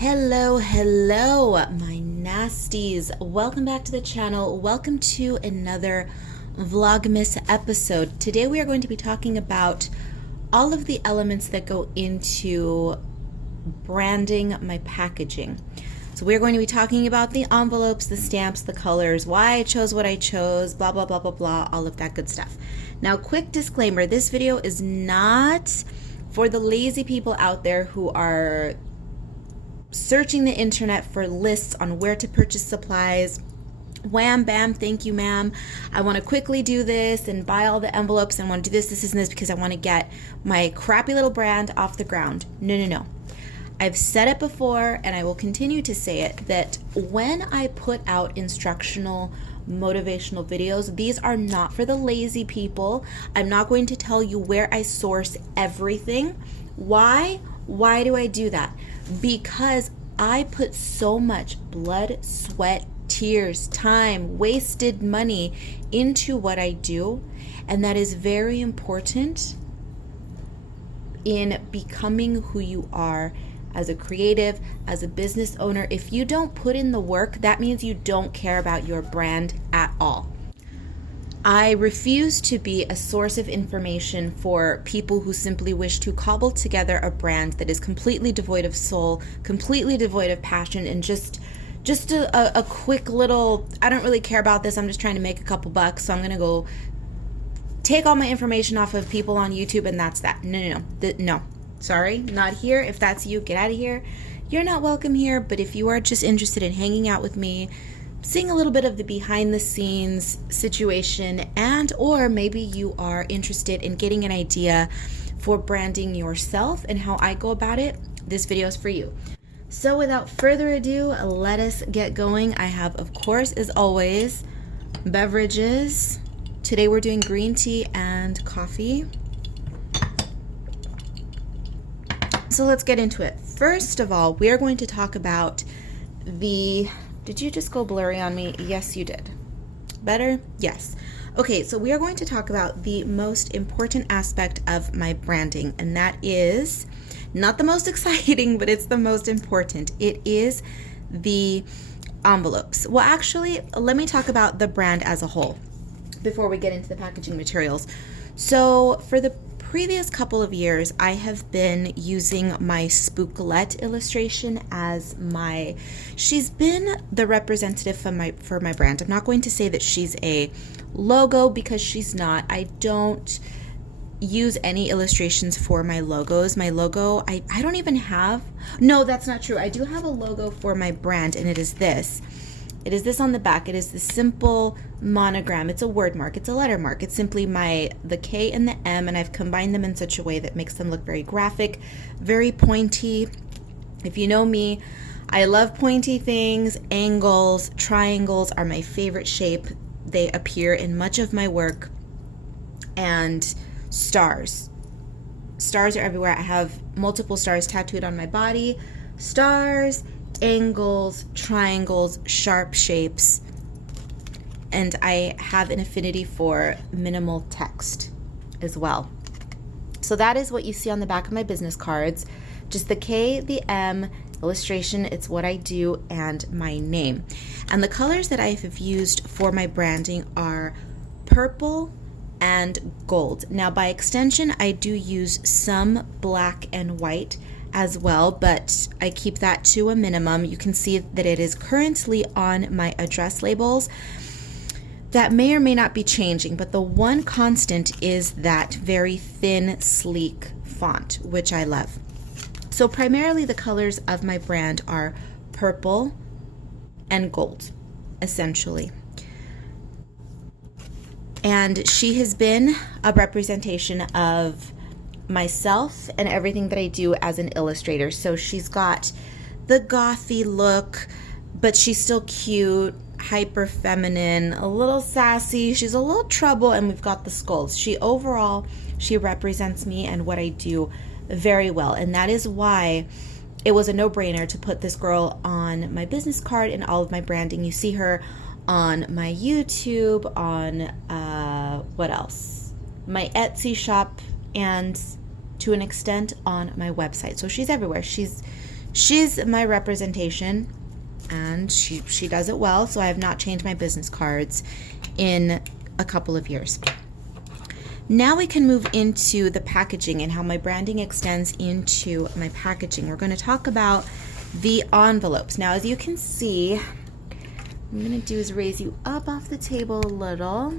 Hello, my nasties. Welcome back to the channel. Welcome to another Vlogmas episode. Today we are going to be talking about all of the elements that go into branding my packaging. So we're going to be talking about the envelopes, the stamps, the colors, why I chose what I chose, blah, blah, blah, blah, blah, all of that good stuff. Now, quick disclaimer, this video is not for the lazy people out there who are searching the internet for lists on where to purchase supplies. Wham, bam, thank you, ma'am. I want to quickly do this and buy all the envelopes and want to do this, and this because I want to get my crappy little brand off the ground. No. I've said it before and I will continue to say it, that when I put out instructional motivational videos, these are not for the lazy people. I'm not going to tell you where I source everything. Why do I do that? Because I put so much blood, sweat, tears, time, wasted money into what I do, and that is very important in becoming who you are as a creative, as a business owner. If you don't put in the work, that means you don't care about your brand at all. I refuse to be a source of information for people who simply wish to cobble together a brand that is completely devoid of soul, completely devoid of passion, and just a quick little, I don't really care about this, I'm just trying to make a couple bucks, so I'm gonna go take all my information off of people on YouTube and that's that. No. Sorry, not here. If that's you, get out of here. You're not welcome here, but if you are just interested in hanging out with me, seeing a little bit of the behind the scenes situation, and or maybe you are interested in getting an idea for branding yourself and how I go about it, this video is for you. So without further ado, let us get going. I have, of course, as always, beverages. Today we're doing green tea and coffee. So let's get into it. First of all, we are going to talk about did you just go blurry on me? Yes, you did. Better? Yes. Okay, so we are going to talk about the most important aspect of my branding, and that is not the most exciting, but it's the most important. It is the envelopes. Well, actually, let me talk about the brand as a whole before we get into the packaging materials. So for the previous couple of years, I have been using my Spooklet illustration as she's been the representative for my brand. I'm not going to say that she's a logo because she's not. I don't use any illustrations for my logos. My logo, I don't even have, no, that's not true. I do have a logo for my brand, and it is this. It is this on the back. It is the simple monogram. It's a word mark. It's a letter mark. It's simply the K and the M, and I've combined them in such a way that makes them look very graphic, very pointy. If you know me, I love pointy things. Angles, triangles are my favorite shape. They appear in much of my work. And stars. Stars are everywhere. I have multiple stars tattooed on my body. Stars, angles, triangles, sharp shapes, and I have an affinity for minimal text as well. So that is what you see on the back of my business cards. Just the K, the M, illustration, it's what I do, and my name. And the colors that I have used for my branding are purple and gold. Now, by extension, I do use some black and white as well, but I keep that to a minimum. You can see that it is currently on my address labels. That may or may not be changing, but the one constant is that very thin, sleek font, which I love. So primarily the colors of my brand are purple and gold, essentially. And she has been a representation of myself and everything that I do as an illustrator. So she's got the gothy look, but she's still cute, hyper feminine, a little sassy. She's a little trouble, and we've got the skulls. She represents me and what I do very well, and that is why it was a no-brainer to put this girl on my business card and all of my branding. You see her on my YouTube, on what else? My Etsy shop, and to an extent on my website. So she's everywhere. She's She's my representation, and she does it well, so I have not changed my business cards in a couple of years. Now we can move into the packaging and how my branding extends into my packaging. We're going to talk about the envelopes. Now, as you can see, I'm going to do is raise you up off the table a little.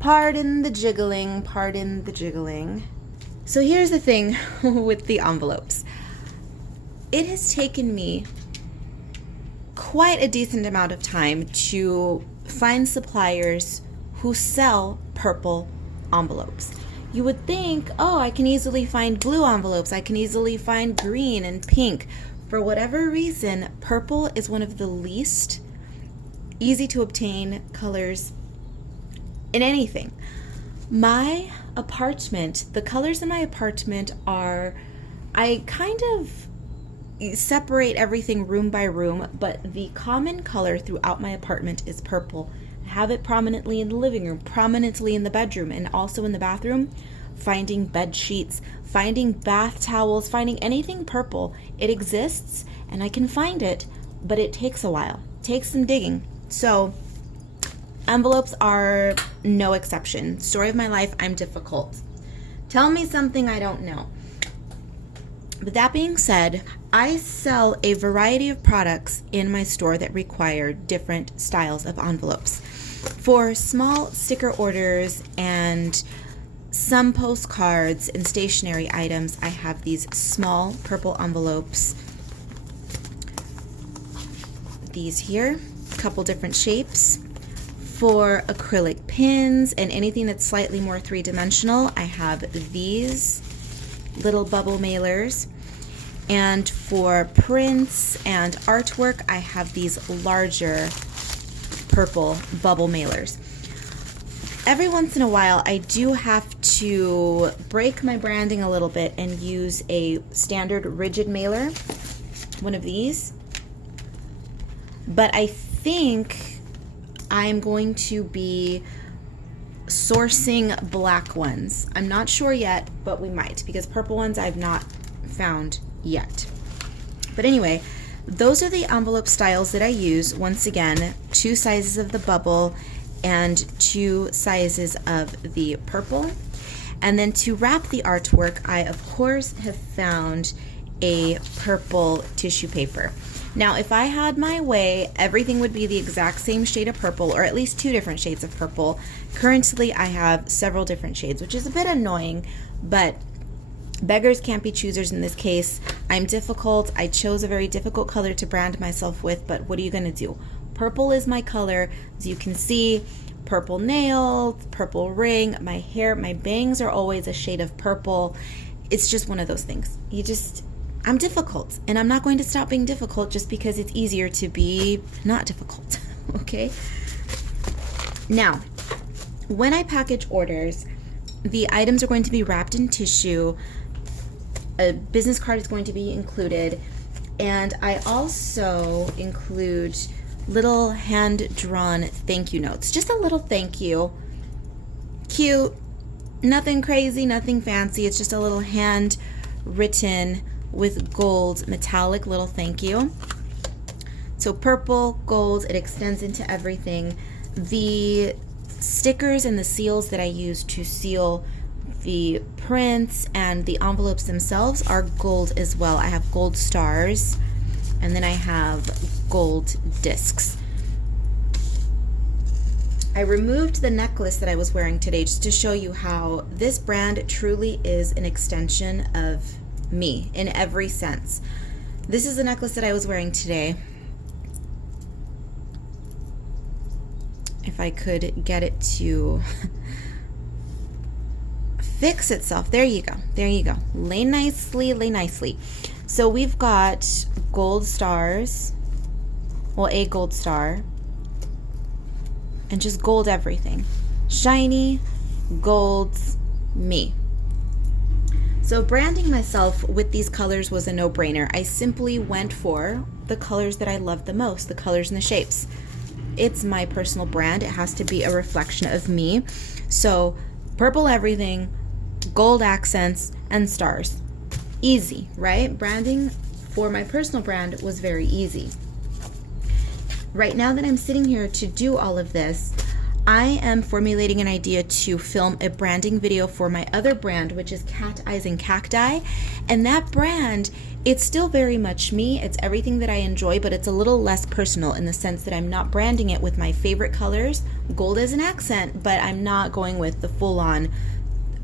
Pardon the jiggling, pardon the jiggling. So here's the thing with the envelopes. It has taken me quite a decent amount of time to find suppliers who sell purple envelopes. You would think, oh, I can easily find blue envelopes. I can easily find green and pink. For whatever reason, purple is one of the least easy to obtain colors in anything. My apartment, the colors in my apartment are, I kind of separate everything room by room, but the common color throughout my apartment is purple. Have it prominently in the living room, prominently in the bedroom, and also in the bathroom. Finding bed sheets, finding bath towels, finding anything purple. It exists, and I can find it, but it takes a while. It takes some digging. So envelopes are no exception. Story of my life, I'm difficult. Tell me something I don't know. But that being said, I sell a variety of products in my store that require different styles of envelopes. For small sticker orders and some postcards and stationery items, I have these small purple envelopes. These here, a couple different shapes. For acrylic pins and anything that's slightly more three-dimensional, I have these little bubble mailers. And for prints and artwork, I have these larger purple bubble mailers. Every once in a while, I do have to break my branding a little bit and use a standard rigid mailer, one of these. But I think I'm going to be sourcing black ones. I'm not sure yet, but we might, because purple ones I've not found yet. But anyway, those are the envelope styles that I use. Once again, 2 sizes of the bubble and 2 sizes of the purple. And then to wrap the artwork, I of course have found a purple tissue paper. Now, if I had my way, everything would be the exact same shade of purple, or at least 2 different shades of purple. Currently, I have several different shades, which is a bit annoying, but beggars can't be choosers in this case. I'm difficult. I chose a very difficult color to brand myself with, but what are you going to do? Purple is my color. As you can see, purple nails, purple ring, my hair, my bangs are always a shade of purple. It's just one of those things. I'm difficult, and I'm not going to stop being difficult just because it's easier to be not difficult, okay? Now, when I package orders, the items are going to be wrapped in tissue. A business card is going to be included, and I also include little hand-drawn thank you notes. Just a little thank you. Cute, nothing crazy, nothing fancy. It's just a little hand-written with gold metallic little thank you. So purple, gold, it extends into everything. The stickers and the seals that I use to seal the prints and the envelopes themselves are gold as well. I have gold stars, and then I have gold discs. I removed the necklace that I was wearing today just to show you how this brand truly is an extension of me in every sense. This is the necklace that I was wearing today. If I could get it to fix itself. There you go. There you go. Lay nicely, lay nicely. So we've got gold stars. Well, a gold star. And just gold everything. Shiny, gold, me. So branding myself with these colors was a no-brainer. I simply went for the colors that I loved the most, the colors and the shapes. It's my personal brand. It has to be a reflection of me. So purple everything, gold accents, and stars. Easy, right? Branding for my personal brand was very easy. Right now that I'm sitting here to do all of this, I am formulating an idea to film a branding video for my other brand, which is Cat Eyes and Cacti. And that brand, it's still very much me. It's everything that I enjoy, but it's a little less personal in the sense that I'm not branding it with my favorite colors. Gold is an accent, but I'm not going with the full-on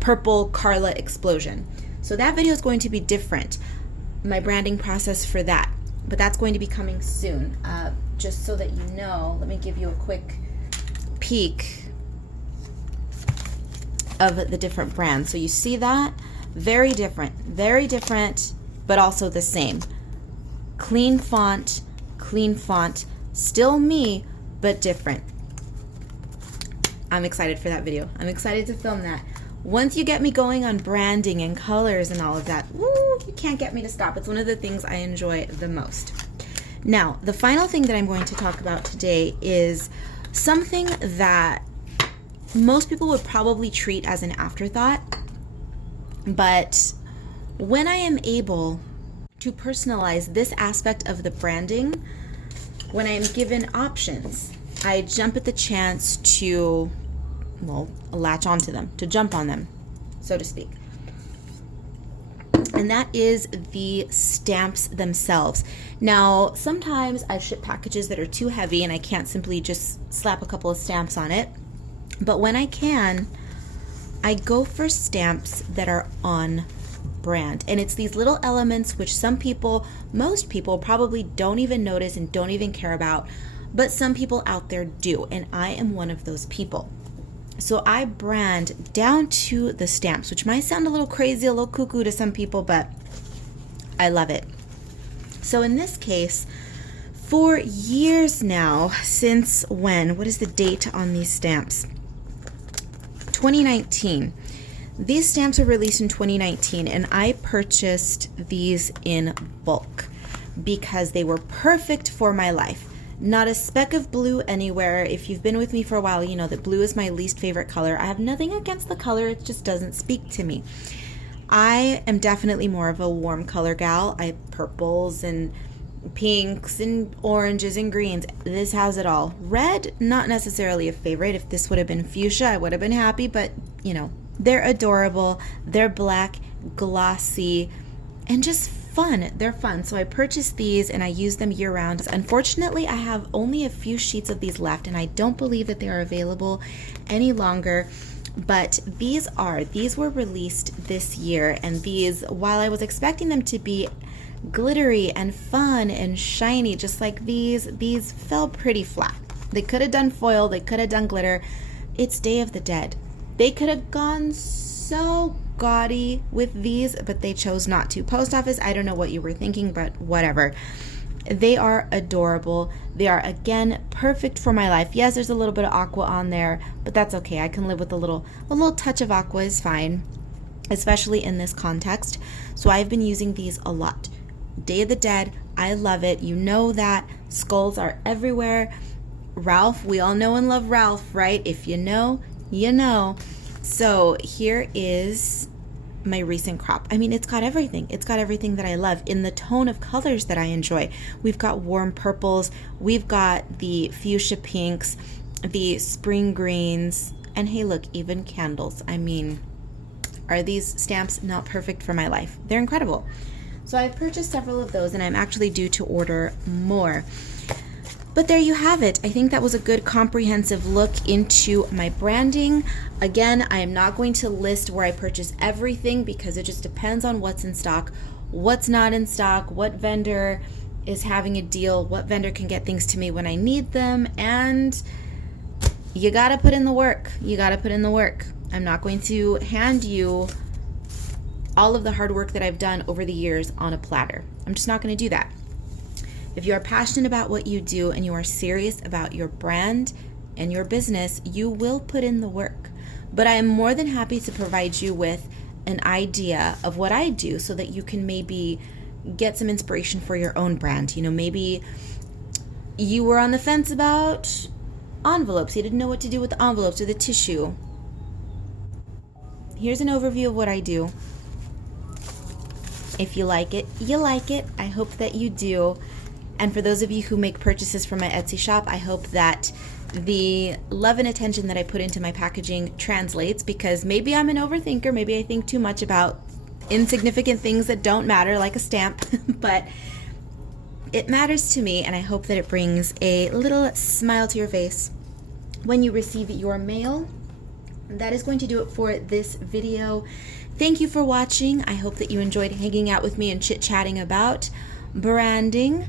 purple Karla explosion. So that video is going to be different, my branding process for that. But that's going to be coming soon. Just so that you know, let me give you a quick peek of the different brands. So you see that? Very different, but also the same. Clean font, still me, but different. I'm excited for that video. I'm excited to film that. Once you get me going on branding and colors and all of that, woo, you can't get me to stop. It's one of the things I enjoy the most. Now, the final thing that I'm going to talk about today is something that most people would probably treat as an afterthought, but when I am able to personalize this aspect of the branding, when I am given options, I jump at the chance to, well, latch onto them, to jump on them, so to speak. And that is the stamps themselves. Now, sometimes I've shipped packages that are too heavy and I can't simply just slap a couple of stamps on it. But when I can, I go for stamps that are on brand. And it's these little elements which some people, most people probably don't even notice and don't even care about, but some people out there do. And I am one of those people. So I brand down to the stamps, which might sound a little crazy, a little cuckoo to some people, but I love it. So in this case, for years now, since when? What is the date on these stamps? 2019. These stamps were released in 2019, and I purchased these in bulk because they were perfect for my life. Not a speck of blue anywhere. If you've been with me for a while, you know that blue is my least favorite color. I have nothing against the color, it just doesn't speak to me. I am definitely more of a warm color gal. I purples and pinks and oranges and greens. This has it all. Red, not necessarily a favorite. If this would have been fuchsia, I would have been happy, but you know, they're adorable. They're black, glossy, and just fun. They're fun. So I purchased these and I use them year round. Unfortunately, I have only a few sheets of these left and I don't believe that they are available any longer. But these were released this year, and these, while I was expecting them to be glittery and fun and shiny just like these fell pretty flat. They could have done foil, they could have done glitter. It's Day of the Dead. They could have gone so gaudy with these, but they chose not to. Post office, I don't know what you were thinking, but whatever. They are adorable. They are, again, perfect for my life. Yes, there's a little bit of aqua on there, but that's okay. I can live with a little touch of aqua is fine, especially in this context. So I've been using these a lot. Day of the Dead, I love it. You know that. Skulls are everywhere. Ralph, we all know and love Ralph, right? If you know, you know. So here is my recent crop. I mean, it's got everything. It's got everything that I love in the tone of colors that I enjoy. We've got warm purples, we've got the fuchsia pinks, the spring greens, and hey, look, even candles. I mean, are these stamps not perfect for my life? They're incredible. So I've purchased several of those and I'm actually due to order more. But there you have it. I think that was a good comprehensive look into my branding. Again, I am not going to list where I purchase everything because it just depends on what's in stock, what's not in stock, what vendor is having a deal, what vendor can get things to me when I need them, and you gotta put in the work. You gotta put in the work. I'm not going to hand you all of the hard work that I've done over the years on a platter. I'm just not gonna do that. If you are passionate about what you do and you are serious about your brand and your business, you will put in the work. But I am more than happy to provide you with an idea of what I do so that you can maybe get some inspiration for your own brand. You know, maybe you were on the fence about envelopes. You didn't know what to do with the envelopes or the tissue. Here's an overview of what I do. If you like it, you like it. I hope that you do. And for those of you who make purchases from my Etsy shop, I hope that the love and attention that I put into my packaging translates, because maybe I'm an overthinker. Maybe I think too much about insignificant things that don't matter, like a stamp, but it matters to me, and I hope that it brings a little smile to your face when you receive your mail. That is going to do it for this video. Thank you for watching. I hope that you enjoyed hanging out with me and chit-chatting about branding.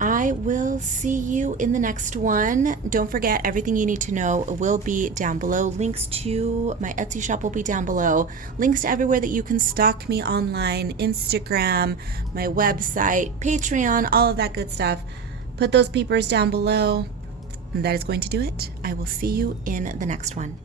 I will see you in the next one. Don't forget, everything you need to know will be down below. Links to my Etsy shop will be down below. Links to everywhere that you can stalk me online, Instagram, my website, Patreon, all of that good stuff. Put those peepers down below. And that is going to do it. I will see you in the next one.